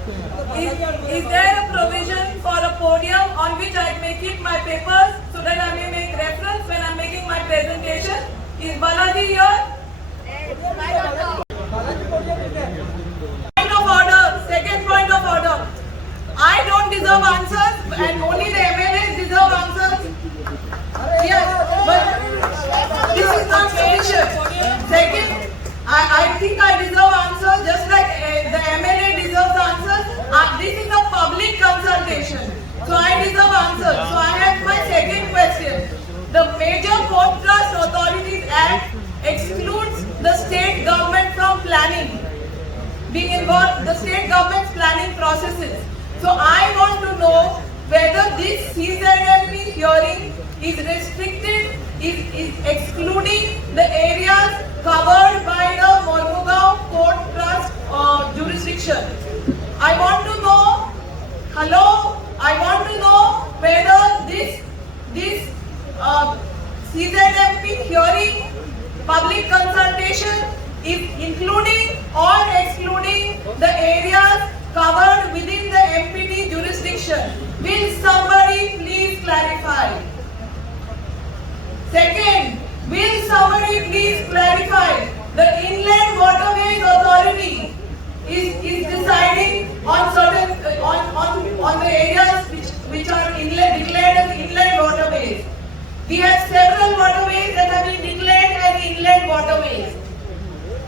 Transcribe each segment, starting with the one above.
Is there a provision for a podium on which I may keep my papers so that I may make reference when I am making my presentation? Is Balaji here? Point of order. Second point of order. I don't deserve answers and only the MLAs deserve answers. Yes, but this is not sufficient. Second, I think I deserve answers just like the MLA deserves answers. This is a public consultation, so I deserve answers. So I have my second question. The Major Port Trust Authorities Act excludes the state government from planning, being involved the state government's planning processes. So I want to know whether this CZMP hearing is restricted, is excluding the areas covered by the Mormugao Port Trust jurisdiction. I want to know, I want to know whether this CZMP hearing, public consultation is including or excluding the areas covered within the MPT jurisdiction. Will somebody please clarify? Second, will somebody please clarify? The Inland Waterways Authority is deciding on certain on the areas which are declared as inland waterways. We have several waterways that have been declared as inland waterways.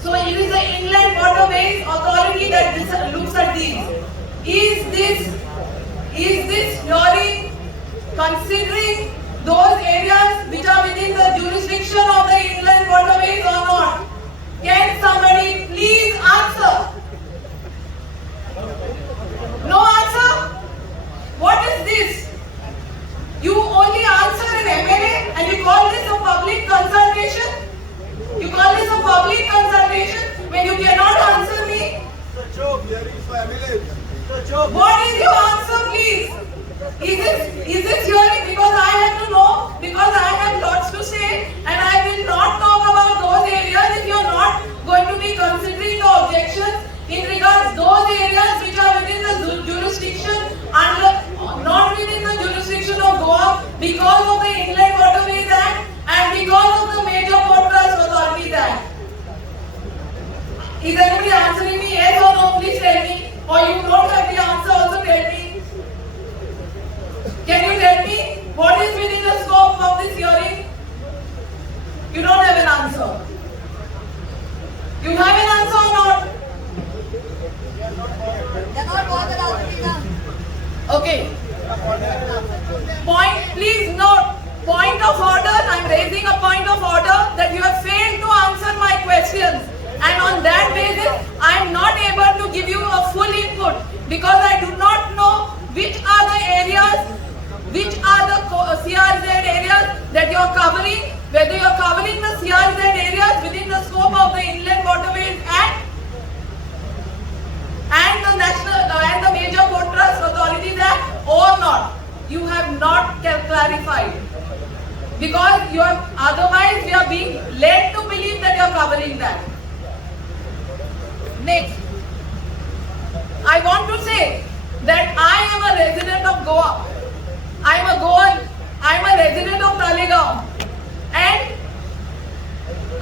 So it is the Inland Waterways Authority that looks at these. Is this hearing considering those areas which are within the jurisdiction of the inland waterways or not? Can somebody please answer? No answer? What is this? You only answer an MLA and you call this a public consultation? You call this a public consultation when you cannot answer me? It's a joke, hearing for MLAs. It's a joke. What is your answer, please? Is this hearing? Because I have to know, because I have lots to say and I will not talk about those areas if you are not going to be considering the objections in regards those areas which are within the jurisdiction and not within the jurisdiction of Goa because of the Inland Waterways Act and because of the Major Port Trust Authorities Act. Is anybody answering me? Yes or no? Please tell me. Or you don't have the answer, also tell me. Can you tell me what is within the scope of this hearing? You don't have an answer. You have an answer or not? Okay. Point, please note. Point of order. I am raising a point of order that you have failed to answer my questions. And on that basis, I am not able to give you a full input because I do not know which are the areas, which are the CRZ areas that you are covering, whether you are covering the CRZ areas within the scope of the Inland Waterways Act and the and the Major Port Trust Authorities Act or not. You have not clarified because you are otherwise we are being led to believe that you are covering that. Next, I want to say that I am a resident of Goa. I am a Goan. I am a resident of Talegaon. And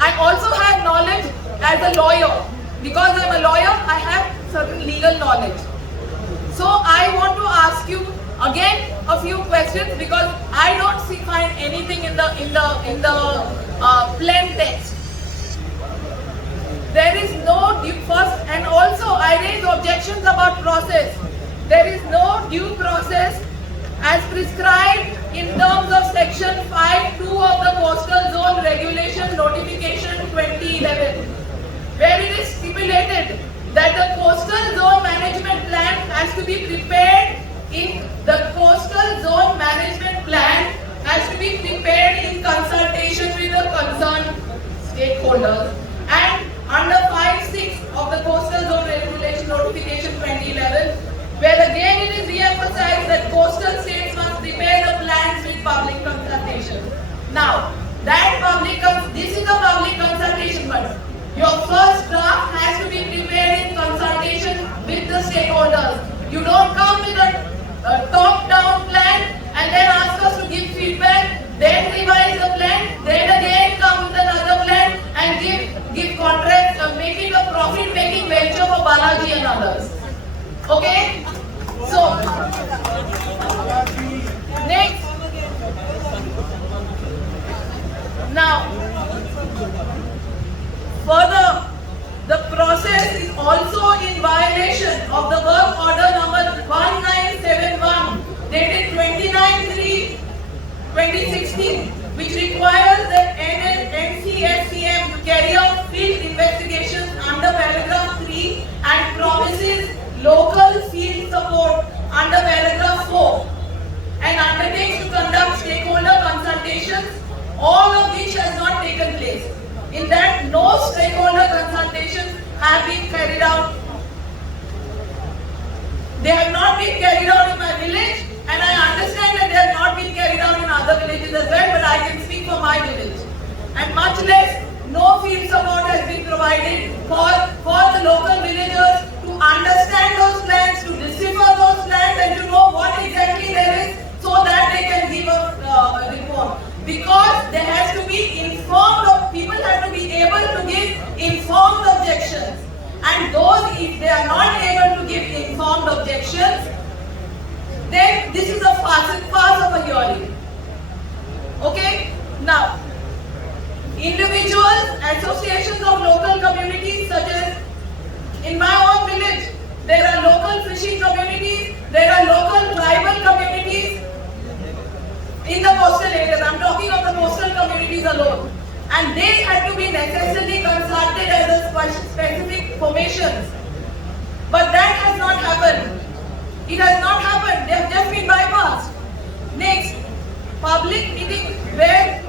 I also have knowledge as a lawyer. Because I am a lawyer, I have certain legal knowledge. So I want to ask you again a few questions because I don't find anything in the plain text. There is no due first, and also I raise objections about process. There is no due process as prescribed in terms of section 5(2) of the Coastal Zone Regulation Notification 2011, where it is stipulated that the Coastal Zone Management Plan has to be prepared in consultation with the concerned stakeholders, and under 5(6) of the Coastal Zone Regulation Notification 2011, where again it is re-emphasized that coastal states must prepare the plans with public consultation. Now, this is a public consultation, but your first draft has to be prepared in consultation with the stakeholders. You don't come with a top-down plan and then ask us to give feedback, then revise the plan, then again come with another plan and give contracts, make it a profit-making venture for Balaji and others. Okay? So, next. Now, further, the process is also in violation of the work order number 1971 dated 29/3/2016, which requires the NCFCM to carry out field investigations under paragraph 3 and promises local field support under paragraph 4 and undertakes to conduct stakeholder consultations, all of which has not taken place. In that, no stakeholder consultations have been carried out. They have not been carried out in my village, and I understand that they have not been carried out in other villages as well, but I can speak for my village. And much less, no field support has been provided for the local villagers to understand those plans, to decipher those plans, and to know what exactly there is so that they can give a report. Because there has to be people have to be able to give informed objections. And those, if they are not able to give informed objections, then this is a farce of a hearing. Okay? Now, individuals, associations of local communities such as in my own village, there are local fishing communities, there are local tribal communities in the coastal areas. I'm talking of the coastal communities alone. And they had to be necessarily consulted as a specific formations. But that has not happened. It has not happened. They have just been bypassed. Next, public meeting where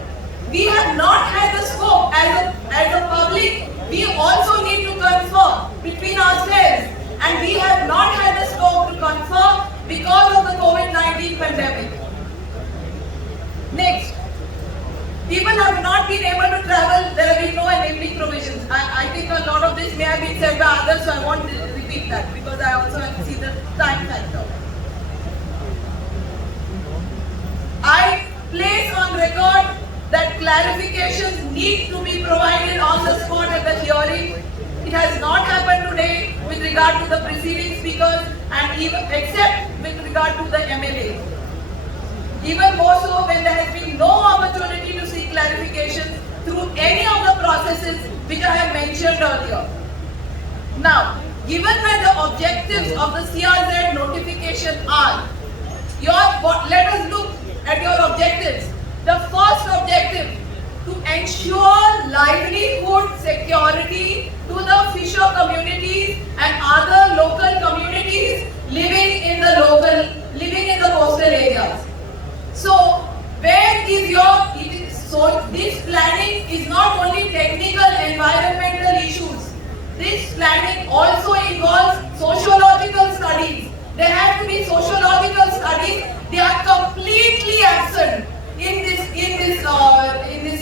we have not had the scope as a public. We also need to confer between ourselves. And we have not had the scope to confer because of the COVID-19 pandemic. Next, people have not been able to travel. There have been no enabling provisions. I think a lot of this may have been said by others, so I won't repeat that because I also have to see the time factor. I place on record that clarifications need to be provided on the spot at the hearing. It has not happened today with regard to the preceding speakers and even except with regard to the MLA. Even more so when there has been no opportunity to seek clarification through any of the processes which I have mentioned earlier. Now, given that the objectives of the CRZ notification are, let us look at your objectives. The first objective, to ensure livelihood security to the fisher communities and other local communities living in the coastal areas. So, where is this planning is not only technical environmental issues. This planning also involves sociological studies. There have to be sociological studies. They are completely absent in this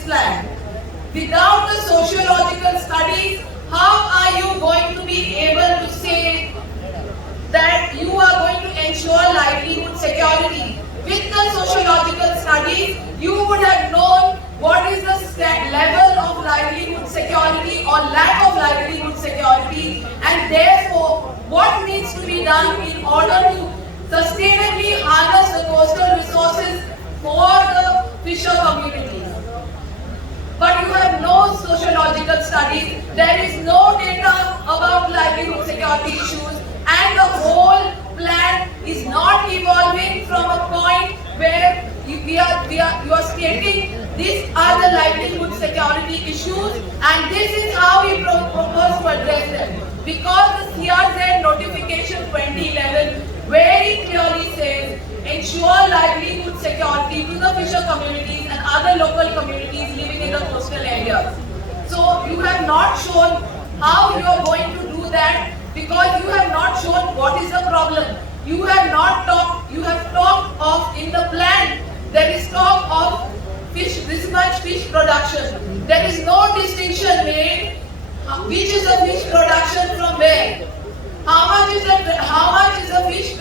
plan. Without the sociological studies, how are you going to be able to say that you are going to ensure livelihood security? With the sociological studies, you would have known what is the level of livelihood security or lack of livelihood security, and therefore what needs to be done in order to sustainably harness the coastal resources for the fisher communities. But you have no sociological studies, there is no data about livelihood security issues, and the whole plan is not evolving from a point where you are stating these are the livelihood security issues and this is how we propose to address them. Because the CRZ notification 2011 very clearly says ensure livelihood security to the fisher communities and other local communities living in the coastal areas. So you have not shown how you are going to do that because you have not shown what is the problem. You have talked of in the plan, there is talk of fish, this much fish production. There is no distinction made which is the fish production from where. How much is the fish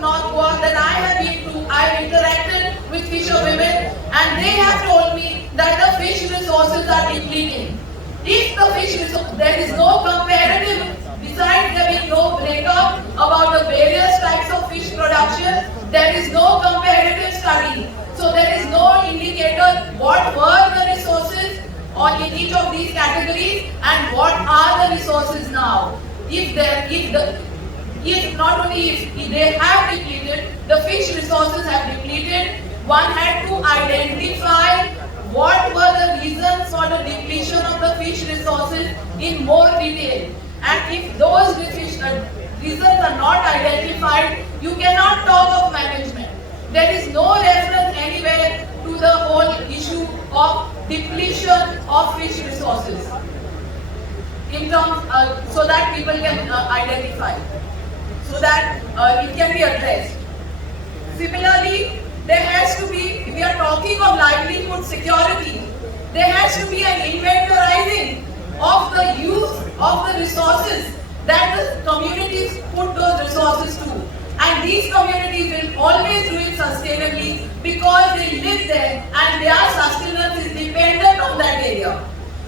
of North Goa that I have been to, I have interacted with fisher women and they have told me that the fish resources are depleting. If the there is no comparative, besides there being no breakup about the various types of fish production, there is no comparative study. So there is no indicator what were the resources in each of these categories and what are the resources now. If not only if they have depleted, the fish resources have depleted, one had to identify what were the reasons for the depletion of the fish resources in more detail. And if those reasons are not identified, you cannot talk of management. There is no reference anywhere to the whole issue of depletion of fish resources in terms so that people can identify, so that it can be addressed. Similarly, there has to be, if we are talking of livelihood security, there has to be an inventorizing of the use of the resources that the communities put those resources to. And these communities will always do it sustainably because they live there and their sustenance is dependent on that area.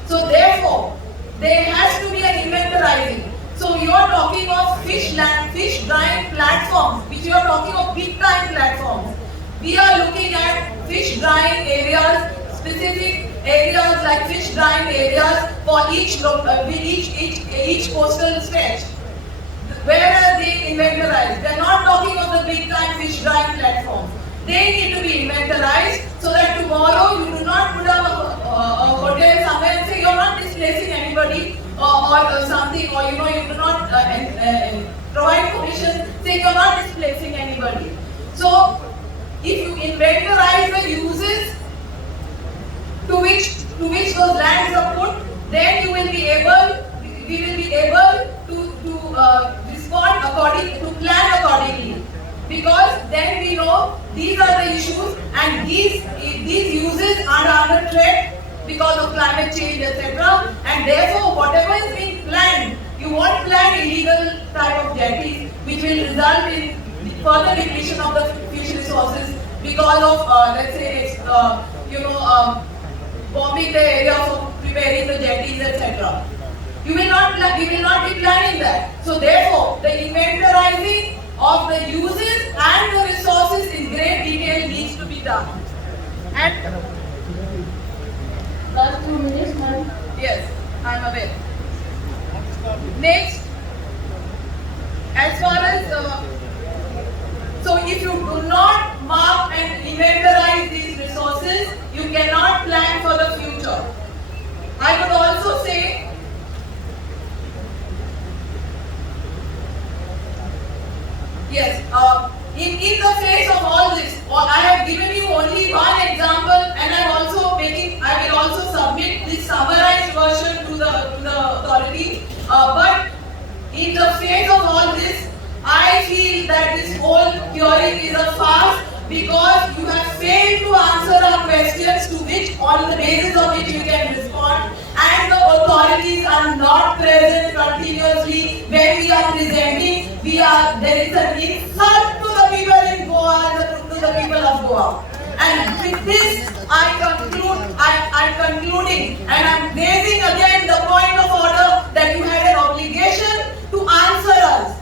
So therefore, there has to be an inventorizing. So you are talking of fish drying platforms, which you are talking of big time platforms. We are looking at fish drying areas, specific areas like fish drying areas for each coastal stretch. Where are they inventorized? They are not talking of the big time fish drying platforms. They need to be inventarized so that tomorrow you do not put up a hotel somewhere and say you are not displacing anybody or something, or you do not provide permission saying you are not displacing anybody. So if you inventarize the uses to which those lands are put, then we will be able to respond to plan accordingly. Because then we know these are the issues and these uses are under threat because of climate change, etc. And therefore, whatever is being planned, you won't plan illegal type of jetties, which will result in further depletion of the fish resources because of, let's say, bombing the area for preparing the jetties, etc. We will not be planning that. So therefore, the inventorizing of the uses and the resources in great detail needs to be done. And last 2 minutes, ma'am. yes, I am aware. Next, as far as so if you do not mark and inventorize these resources, you cannot plan for the future. I would also say yes, in the face of all this, I have given you only one example, and I will also submit this summarized version to the authority. But in the face of all this, I feel that this whole hearing is a farce because you have failed to answer our questions to which, on the basis of which you can respond, and the authorities are not present continuously when we are presenting. There is an insult to the people in Goa and to the people of Goa. And with this, I'm concluding, and I'm raising again the point of order that you had an obligation to answer us.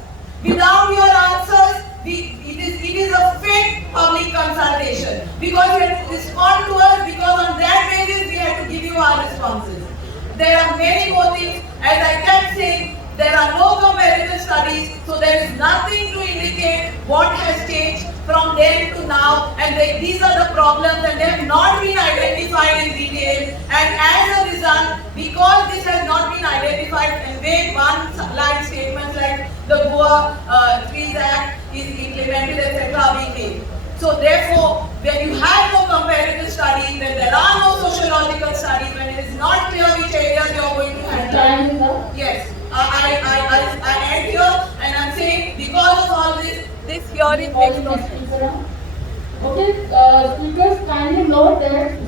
Without your answers, it is a fake public consultation because you have to respond to us, because on that basis we have to give you our responses. There are many more things, as I kept saying. There are no comparative studies, so there is nothing to indicate what has changed from then to now, and these are the problems and they have not been identified in detail. And as a result, because this has not been identified, and vague one-line statements like the Goa Trees Act is implemented, etc. are being made. So therefore, when you have no comparative studies, when there are no sociological studies, when it is not clear which areas you are going to handle. Time is up. Yes. I end here, and I'm saying because of all this hearing makes no sense. Okay, speakers kindly note that